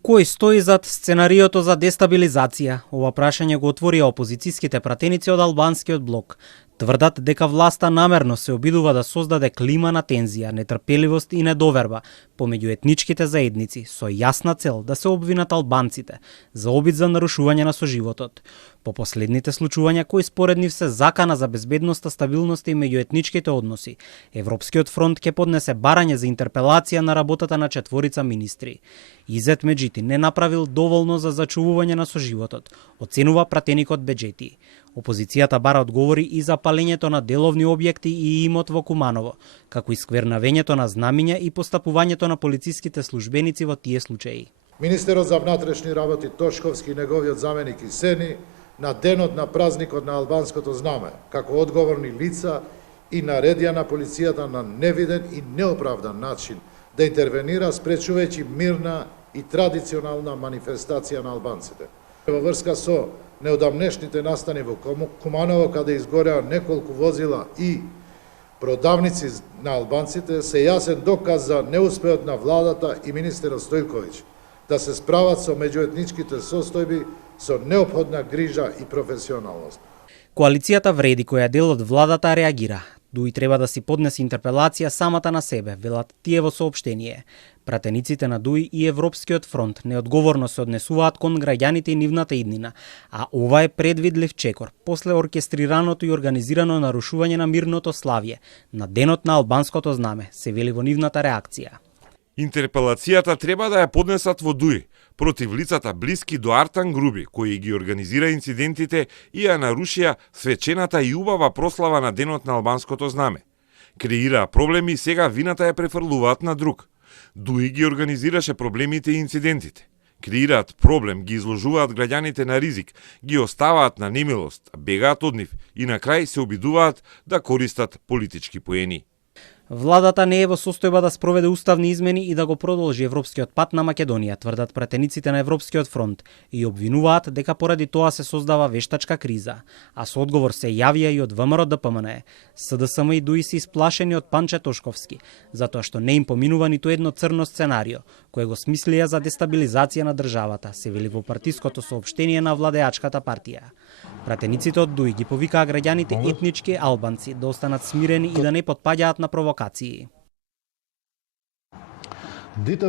Кој стои зад сценариото за дестабилизација? Ова прашање го отворија опозицијските пратеници од албанскиот блок. Тврдат дека власта намерно се обидува да создаде клима на тензија, нетрпеливост и недоверба помеѓу етничките заедници со јасна цел да се обвинат албанците за обид за нарушување на соживотот. По последните случувања кои според нив се закана за безбедноста, стабилноста и меѓуетничките односи, Европскиот фронт ќе поднесе барање за интерпелација на работата на четворица министри. Изет Меджити не направил доволно за зачувување на соживотот, оценува пратеникот Беџети. Опозицијата бара одговори и за палењето на деловни објекти и имот во Куманово, како и сквернавењето на знамиња и постапувањето на полициските службеници во тие случаи. Министерот за внатрешни работи Тошковски и неговиот заменик Исени на денот на празникот на албанското знаме, како одговорни лица и наредија на полицијата на невиден и неоправдан начин да интервенира спречувајќи мирна и традиционална манифестација на албанците. Во врска со неодамнешните настани во Куманово, каде изгореа неколку возила и продавници на албанците, се јасен доказ за неуспеот на владата и министерот Стојковиќ да се справат со меѓуетничките состојби со неопходна грижа и професионалност. Коалицијата Вреди, која е дел од владата, реагира. Дуи треба да си поднесе интерпелација самата на себе, велат тие во соопштение. Пратениците на Дуи и Европскиот фронт неодговорно се однесуваат кон граѓаните и нивната иднина, а ова е предвидлив чекор после оркестрираното и организирано нарушување на мирното славје на денот на албанското знаме, се вели во нивната реакција. Интерпелацијата треба да ја поднесат во Дуи против лицата блиски до Артан Груби, кои ги организира инцидентите и ја нарушија свечената и убава прослава на денот на албанското знаме. Креираа проблеми и сега вината ја префрлуваат на друг. Дуи ги организираше проблемите и инцидентите. Креираат проблем, ги изложуваат граѓаните на ризик, ги оставаат на немилост, бегаат од нив и на крај се обидуваат да користат политички поени. Владата не е во состојба да спроведе уставни измени и да го продолжи европскиот пат на Македонија, тврдат пратениците на Европскиот фронт и обвинуваат дека поради тоа се создава вештачка криза, а со одговор се јавија и од ВМРО ДПМН. СДСМ и Дуи се исплашени од Панче Тошковски, затоа што не им поминува ниту едно црно сценарио, кое го смислија за дестабилизација на државата, се вели во партиското соопштение на владеачката партија. Пратениците од Дуи ги повикаа граѓаните етнички албанци да останат смирени и да не потпаѓаат на провокации.